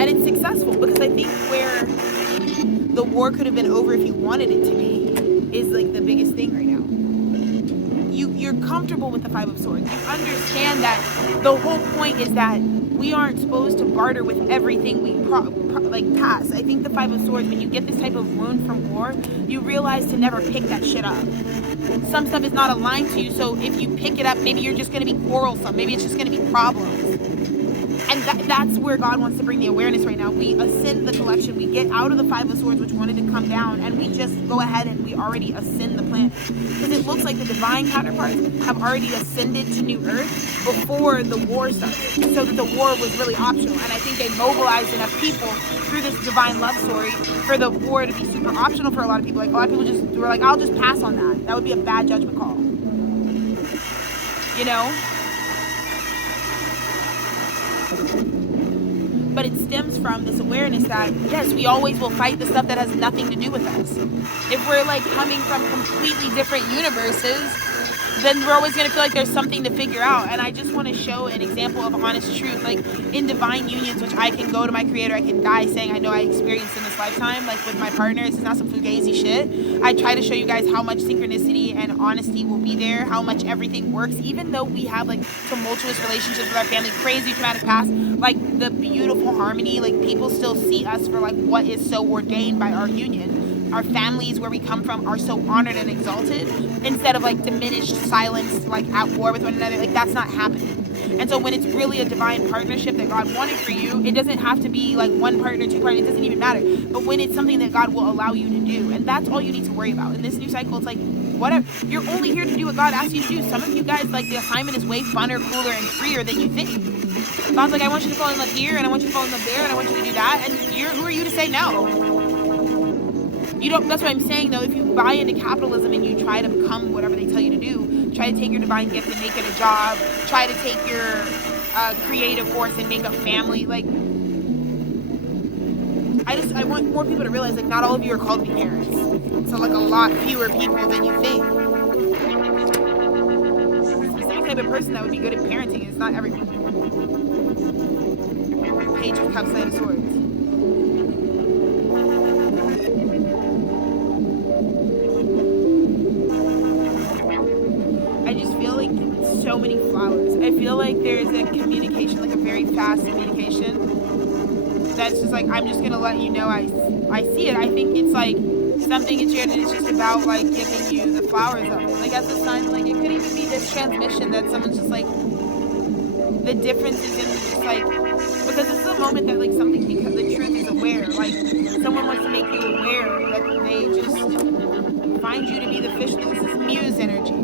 And it's successful because I think where the war could have been over if you wanted it to be is like the biggest thing right now. You're comfortable with the Five of Swords. You understand that the whole point is that we aren't supposed to barter with everything we pass. I think the Five of Swords, when you get this type of wound from war, you realize to never pick that shit up. Some stuff is not aligned to you, so if you pick it up, maybe you're just going to be quarrelsome. Maybe it's just going to be problems. And that's where God wants to bring the awareness right now. We ascend the collection. We get out of the Five of Swords, which wanted to come down, and we just go ahead and we already ascend the planet. Because it looks like the divine counterparts have already ascended to New Earth before the war started, so that the war was really optional. And I think they mobilized enough people through this divine love story for the war to be super optional for a lot of people. Like a lot of people just were like, I'll just pass on that. That would be a bad judgment call. You know? But it stems from this awareness that, yes, we always will fight the stuff that has nothing to do with us. If we're like coming from completely different universes, then we're always going to feel like there's something to figure out. And I just want to show an example of honest truth, like in divine unions, which I can go to my creator, I can die saying I know I experienced in this lifetime, like with my partner. It's not some fugazi shit. I try to show you guys how much synchronicity and honesty will be there, how much everything works, even though we have like tumultuous relationships with our family, crazy traumatic past, like the beautiful harmony, like people still see us for like what is so ordained by our union. Our families where we come from are so honored and exalted instead of like diminished, silenced, like at war with one another. Like that's not happening. And so when it's really a divine partnership that God wanted for you, it doesn't have to be like one partner, two partners, it doesn't even matter. But when it's something that God will allow you to do, and that's all you need to worry about. In this new cycle, it's like, whatever. You're only here to do what God asks you to do. Some of you guys, like the assignment is way funner, cooler, and freer than you think. God's like, I want you to fall in love here, and I want you to fall in love there, and I want you to do that. And who are you to say no? You don't. That's what I'm saying though. If you buy into capitalism and you try to become whatever they tell you to do, try to take your divine gift and make it a job, try to take your creative force and make a family. Like, I want more people to realize like not all of you are called to be parents. So like a lot fewer people than you think. Specific type of person that would be good at parenting is not everyone. Page of Cups, Knight of Swords. So many flowers. I feel like there's a communication, like a very fast communication that's just like, I'm just gonna let you know I see it. I think it's like something is shared and it's just about like giving you the flowers up. Like as a sign, like it could even be this transmission that someone's just like, the difference is in just like, because this is a moment that like something, because the truth is aware. Like someone wants to make you aware that they just find you to be the fish. This is muse energy.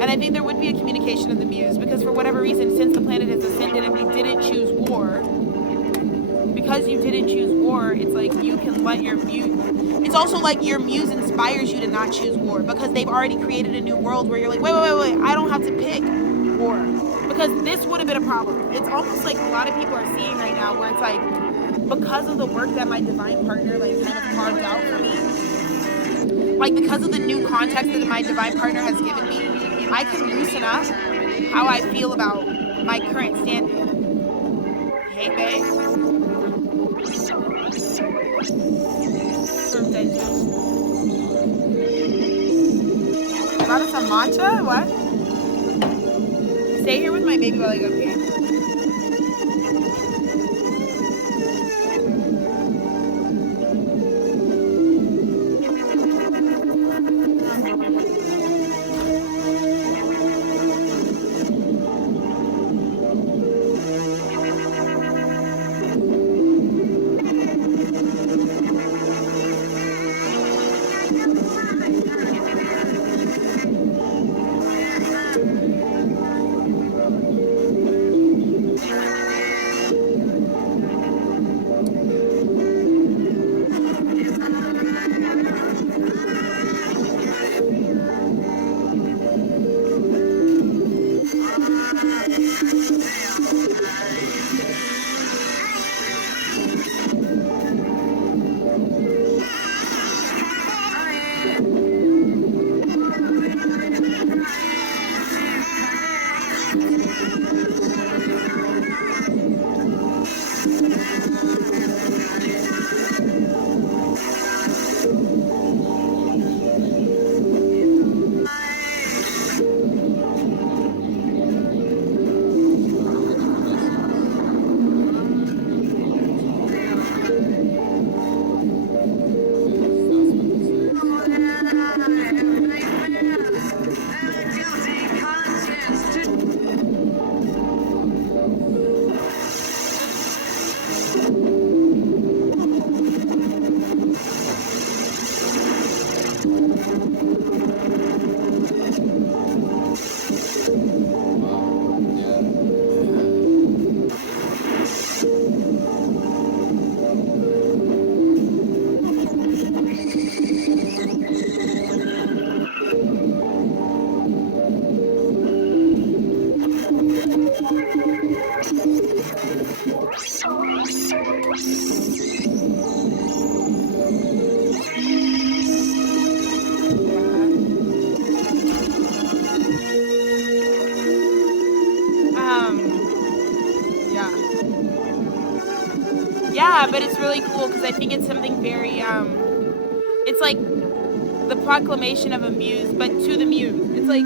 And I think there would be a communication of the muse because for whatever reason, since the planet has ascended and we didn't choose war, because you didn't choose war, it's like you can let your muse, it's also like your muse inspires you to not choose war because they've already created a new world where you're like, wait, I don't have to pick war. Because this would have been a problem. It's almost like a lot of people are seeing right now where it's like, because of the work that my divine partner like kind of carved out for me, like because of the new context that my divine partner has given me, I can loosen up how I feel about my current standing. Hey, babe. Brought us some matcha? What? Stay here with my baby while I go pee. Yeah, but it's really cool because I think it's something very, it's like the proclamation of a muse, but to the muse. It's like,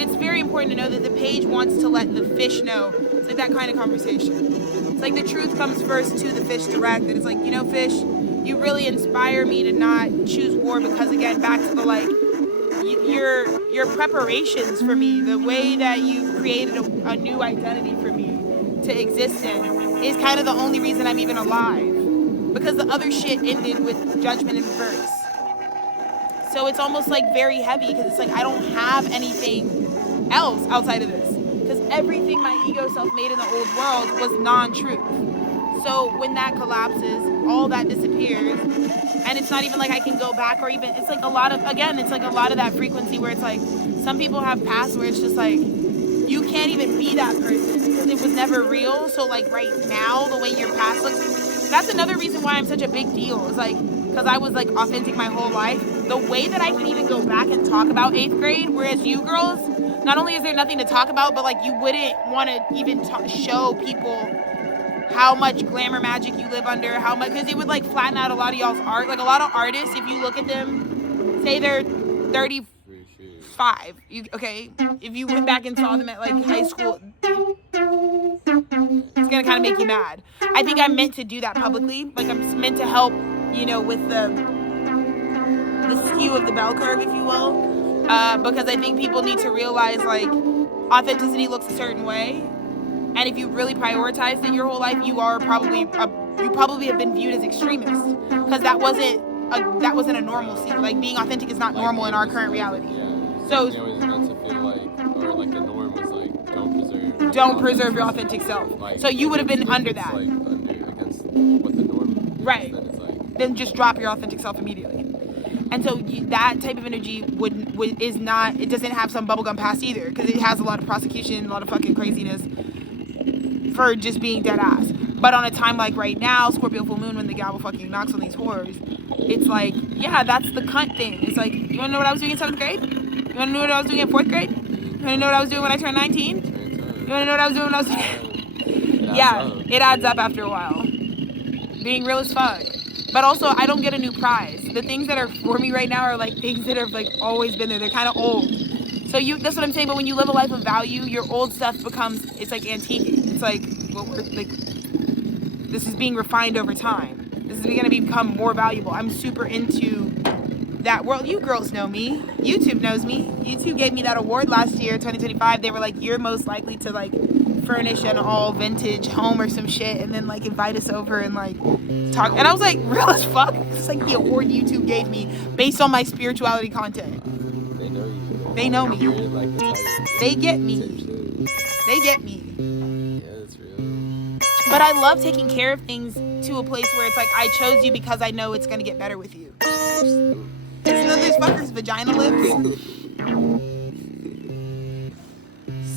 it's very important to know that the page wants to let the fish know. It's like that kind of conversation. It's like the truth comes first to the fish direct. And it's like, you know, fish, you really inspire me to not choose war because, again, back to the, like, your preparations for me, the way that you've created a new identity for me to exist in is kind of the only reason I'm even alive, because the other shit ended with judgment in reverse. So it's almost like very heavy because it's like I don't have anything else outside of this, because everything my ego self made in the old world was non-truth. So when that collapses, all that disappears, and it's not even like I can go back, or even, it's like a lot of, again, it's like a lot of that frequency where it's like some people have pasts where it's just like you can't even be that person because it was never real. So like right now, the way your past looks, that's another reason why I'm such a big deal. Is like, because I was like authentic my whole life. The way that I can even go back and talk about 8th grade, whereas you girls, not only is there nothing to talk about, but like you wouldn't want to even show people how much glamour magic you live under, how much, because it would like flatten out a lot of y'all's art. Like a lot of artists, if you look at them, say they're 35, if you went back and saw them at like high school, it's gonna kind of make you mad. I think I'm meant to do that publicly. Like I'm meant to help, you know, with the skew of the bell curve, if you will, because I think people need to realize like authenticity looks a certain way. And if you really prioritized it your whole life, you probably have been viewed as extremist, because that wasn't a normalcy. Like being authentic is not normal in our current reality. Yeah. So it was meant to feel like, or like the norm was like, don't preserve your authentic self. Like, so you would have been under that. Like against what the norm is. Right. Then it's like, then just drop your authentic self immediately. And so that type of energy is not. It doesn't have some bubblegum past either, because it has a lot of prosecution, a lot of fucking craziness for just being dead ass. But on a time like right now, Scorpio full moon, when the gavel fucking knocks on these whores, it's like, yeah, that's the cunt thing. It's like, you wanna know what I was doing in 7th grade? You wanna know what I was doing in 4th grade? You wanna know what I was doing when I turned 19? You wanna know what I was doing when I was... Yeah, it adds up after a while. Being real as fuck. But also, I don't get a new prize. The things that are for me right now are like things that have like always been there. They're kind of old. So that's what I'm saying. But when you live a life of value, your old stuff becomes, it's like antique. It's like, well, we're like, this is being refined over time. This is going to become more valuable. I'm super into that world. You girls know me. YouTube knows me. YouTube gave me that award last year, 2025. They were like, you're most likely to like furnish an all vintage home or some shit, and then like invite us over and like talk. And I was like, real as fuck. It's like the award YouTube gave me based on my spirituality content. They know you. They know me. Like, they get me. They get me. Yeah, that's real. But I love taking care of things to a place where it's like, I chose you because I know it's gonna get better with you. It's none of these fuckers' vagina lips.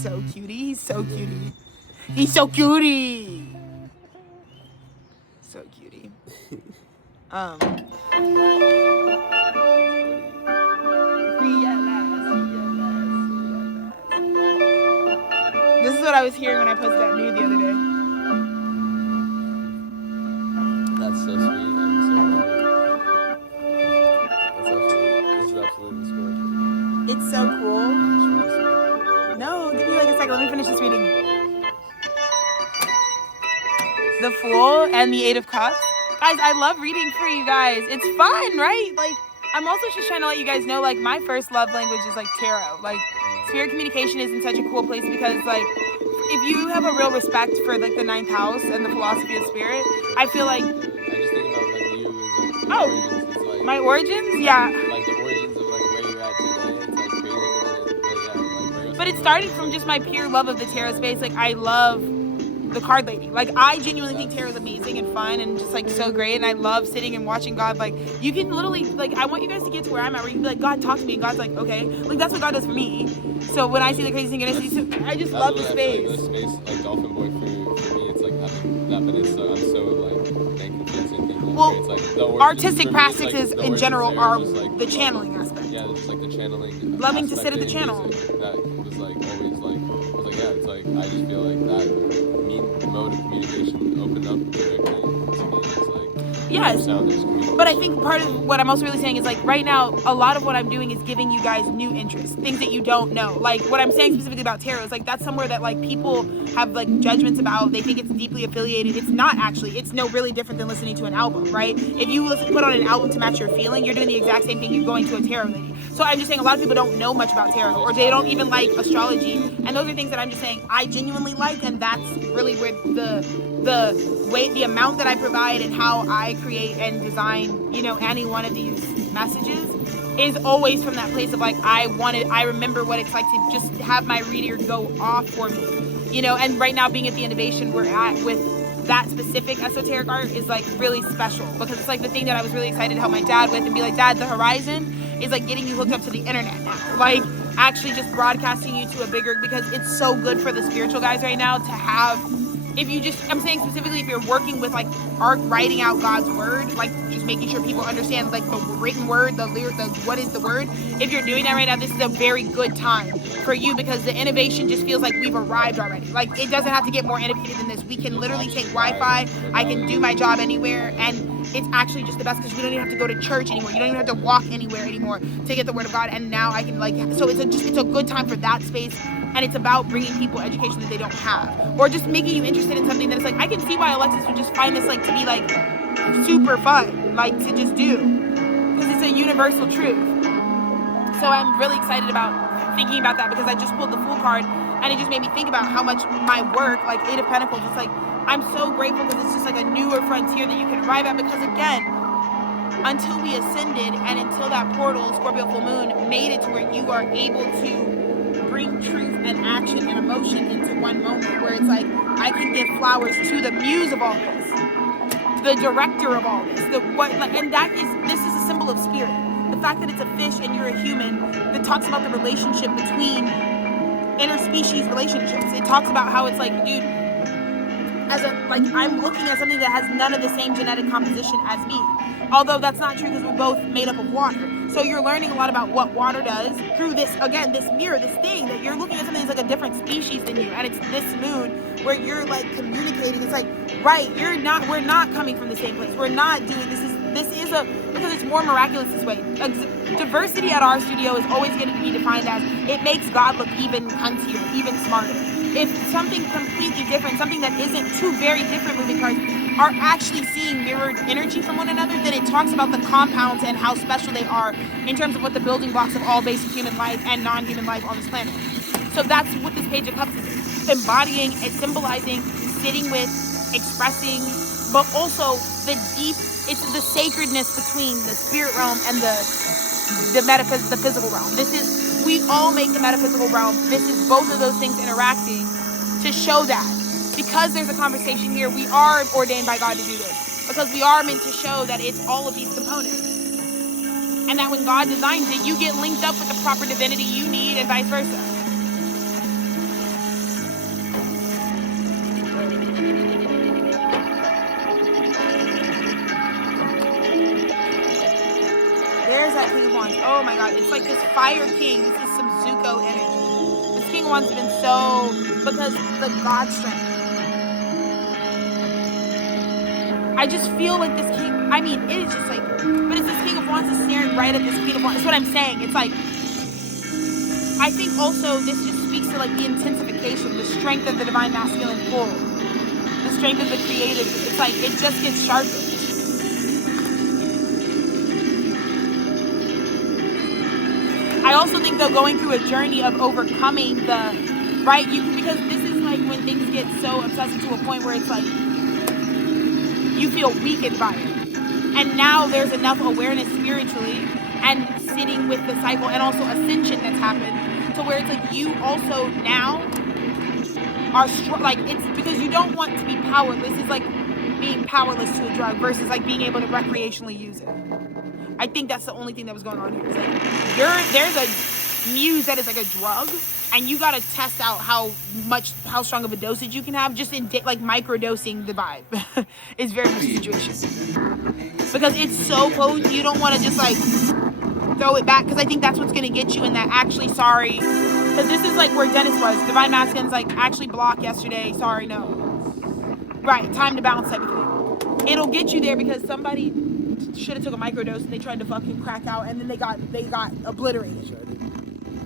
So cutie. He's so cutie. He's so cutie. So cutie. This is what I was hearing when I posted that nude the other day. That's so sweet. I'm so happy. This is absolutely Scorpio. It's so cool. No, give me like a second. Let me finish this reading. The Fool and the Eight of Cups. Guys, I love reading for you guys. It's fun, right? Like, I'm also just trying to let you guys know, like, my first love language is like tarot. Like, spirit communication is in such a cool place because, like, if you have a real respect for like the ninth house and the philosophy of spirit, I feel like. I just think about like you as like origins. It's like, my origins, yeah. Like the origins of like where you're at today. It's like crazy, but it started from just my pure love of the tarot space. Like, I love the card lady. Like, I genuinely think tarot is amazing and fun and just like so great, and I love sitting and watching God. Like, you can literally, like, I want you guys to get to where I'm at, where you can be like, God, talk to me, and God's like, okay. Like, that's what God does for me. So when I see the crazy thing, I just love the space. Like, the space, like Dolphin Boy, for me, it's like having that, but it's I'm so like thankful to it. Well, it's like the artistic me, practices like, in general are just, like, the channeling aspect. Yeah, just like the channeling. Loving to sit at the channel. That was like always like, I was like, yeah, it's like I just feel like that mode of communication opened up directly to me. It's like, yes, but I think part of what I'm also really saying is like right now, a lot of what I'm doing is giving you guys new interests, things that you don't know. Like what I'm saying specifically about tarot is like that's somewhere that like people have like judgments about. They think it's deeply affiliated. It's not actually. It's no really different than listening to an album, right? If you put on an album to match your feeling, you're doing the exact same thing you're going to a tarot lady. So I'm just saying a lot of people don't know much about tarot or they don't even like astrology. And those are things that I'm just saying I genuinely like, and that's really where the weight, the amount that I provide and how I create and design, you know, any one of these messages is always from that place of like I remember what it's like to just have my reader go off for me, you know. And right now being at the innovation we're at with that specific esoteric art is like really special because it's like the thing that I was really excited to help my dad with and be like, Dad, the horizon is like getting you hooked up to the internet now, like actually just broadcasting you to a bigger, because it's so good for the spiritual guys right now to have, if you just, I'm saying specifically if you're working with like art, writing out God's word, like just making sure people understand like the written word, the what is the word. If you're doing that right now, this is a very good time for you because the innovation just feels like we've arrived already. Like it doesn't have to get more innovative than this. We can literally take Wi-Fi. I can do my job anywhere, and it's actually just the best because we don't even have to go to church anymore. You don't even have to walk anywhere anymore to get the word of God. And now I can like, so it's a good time for that space. And it's about bringing people education that they don't have, or just making you interested in something that is like, I can see why Alexis would just find this like to be like super fun, like to just do, because it's a universal truth. So I'm really excited about thinking about that because I just pulled the Fool card and it just made me think about how much my work, like Eight of Pentacles, it's like, I'm so grateful because it's just like a newer frontier that you can arrive at, because again, until we ascended and until that portal, Scorpio full moon, made it to where you are able to bring truth and action and emotion into one moment, where it's like I can give flowers to the muse of all this, the director of all this, and this is a symbol of spirit. The fact that it's a fish and you're a human, that talks about the relationship between interspecies relationships. It talks about how it's like, dude, I'm looking at something that has none of the same genetic composition as me. Although that's not true because we're both made up of water. So you're learning a lot about what water does through this, again, this mirror, this thing that you're looking at something that's like a different species than you. And it's this moon where you're like communicating. It's like, right, we're not coming from the same place. We're not doing, this is this is because it's more miraculous this way. Diversity at our studio is always going to be defined as it makes God look even cuntier, even smarter. If something completely different, something that isn't two very different moving parts, are actually seeing mirrored energy from one another, then it talks about the compounds and how special they are in terms of what the building blocks of all basic human life and non-human life on this planet. So that's what this Page of Cups is embodying, it's symbolizing, sitting with, expressing, but also the deep, it's the sacredness between the spirit realm and the physical realm. This is, we all make the metaphysical realm. This is both of those things interacting to show that. Because there's a conversation here, we are ordained by God to do this. Because we are meant to show that it's all of these components. And that when God designs it, you get linked up with the proper divinity you need and vice versa. There's that King of Wands. Oh my God, it's like this Fire King. This is some Zuko energy. This King of Wands has been so, because the God strength. I just feel like this King, I mean, it is just like, but it's this King of Wands is staring right at this Queen of Wands. That's what I'm saying. It's like, I think also this just speaks to like the intensification, the strength of the divine masculine pull, the strength of the creative. It's like, it just gets sharper. I also think though going through a journey of overcoming the, right, because this is like when things get so obsessive to a point where it's like, you feel weakened by it. And now there's enough awareness spiritually and sitting with the cycle and also ascension that's happened to where it's like you also now are like, it's because you don't want to be powerless. It's like being powerless to a drug versus like being able to recreationally use it. I think that's the only thing that was going on here. It's like there's a muse that is like a drug, and you gotta test out how strong of a dosage you can have just in like microdosing the vibe. Is very much the situation because it's so potent. You don't want to just like throw it back because I think that's what's gonna get you in that actually sorry. Because this is like where Dennis was. Divine Masculine's like actually block yesterday. Sorry, no. Right, time to bounce type of thing. It'll get you there because somebody should have took a microdose and they tried to fucking crack out and then they got obliterated.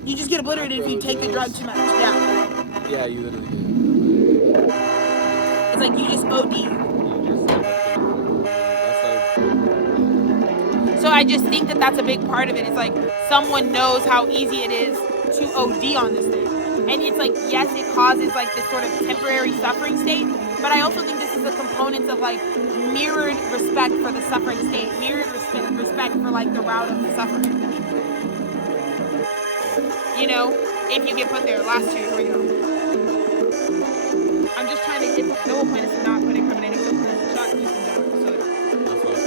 You just get obliterated if you take the drug too much. Yeah. Yeah, you literally do. It's like you just OD. So I just think that that's a big part of it. It's like someone knows how easy it is to OD on this thing. And it's like, yes, it causes like this sort of temporary suffering state, but I also think this is a component of like mirrored respect for the suffering state, mirrored respect for like the route of the suffering. You know, if you get put there. Last two, here we go. I'm just trying to get, the whole point is to not put incriminating substances. Shot you some dollars, so. That's what I was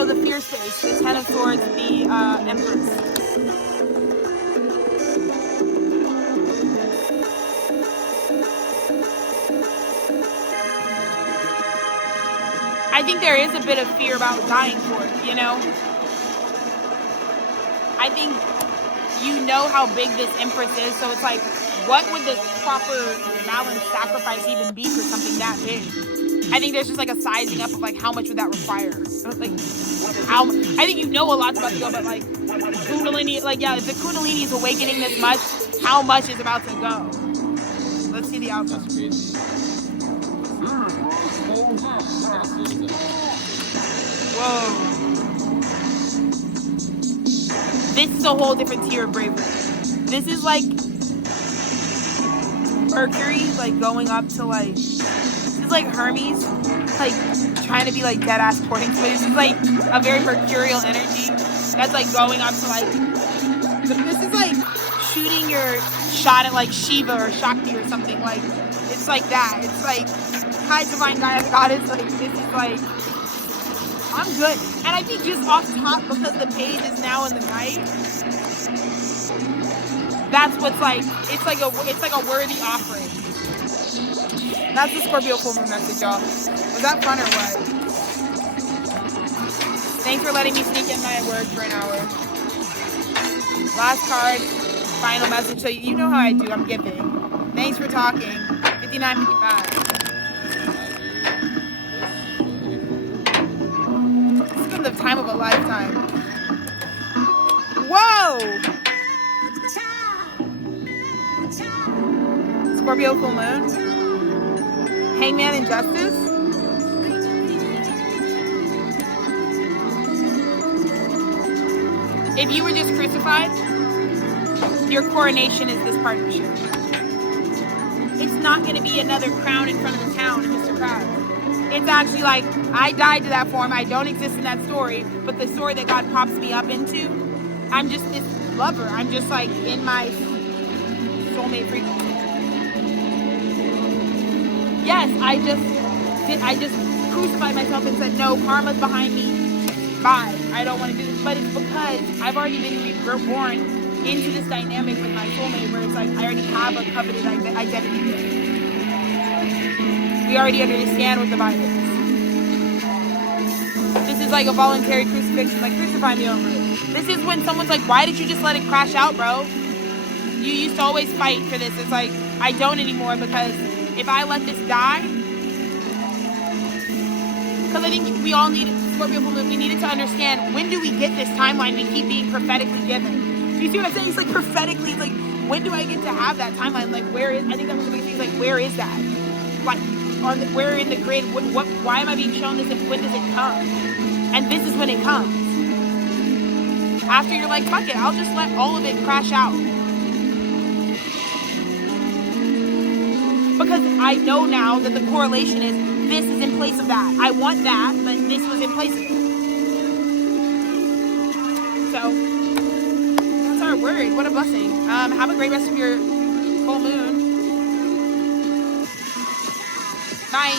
So the fear space, the Ten of Swords, the Empress. I think there is a bit of fear about dying for it, you know? I think you know how big this Empress is, so it's like, what would the proper balanced sacrifice even be for something that big? I think there's just like a sizing up of like how much would that require? Like I think you know a lot about the yoga, but like Kundalini, like yeah, if the Kundalini is awakening this much, how much is about to go? Let's see the outcome. Whoa. This is a whole different tier of bravery. This is like Mercury, like going up to like, this is like Hermes, like trying to be like dead ass courting somebody. This is like a very mercurial energy that's like going up to like, this is like shooting your shot at like Shiva or Shakti or something. Like, it's like that. It's like, hi divine goddess, like this is like, I'm good. And I think just off top, because the page is now in the night, that's what's like, it's like a worthy offering. That's the Scorpio full moon message, y'all. Was that fun or what? Thanks for letting me sneak in my word for an hour. Last card. final message. So you know how I do. I'm giving. Thanks for talking. 59:55. This has been the time of a lifetime. Whoa! Scorpio full moon. Hangman and Justice. If you were just crucified, your coronation is this partnership. It's not going to be another crown in front of the town, Mr. Krabs. It's actually like, I died to that form. I don't exist in that story. But the story that God pops me up into, I'm just this lover. I'm just like in my soulmate frequency. Yes, I just crucified myself and said, no, karma's behind me. Bye. I don't want to do this. But it's because I've already been reborn into this dynamic with my soulmate where it's like I already have a covenant identity. We already understand what the Bible is. This is like a voluntary crucifixion, like crucify me over it. This is when someone's like, why did you just let it crash out, bro? You used to always fight for this. It's like, I don't anymore because if I let this die, because I think we all need Scorpio full moon. We needed to understand, when do we get this timeline we keep being prophetically given? Do you see what I'm saying? It's like prophetically, it's like, when do I get to have that timeline? Like, where is, I think that was the biggest thing, like, where is that? Like, where in the grid, why am I being shown this and when does it come? And this is when it comes. After you're like, fuck it, I'll just let all of it crash out. Because I know now that the correlation is, this is in place of that. I want that, but this was in place of it. So, that's our word. What a blessing. Have a great rest of your full moon. Bye.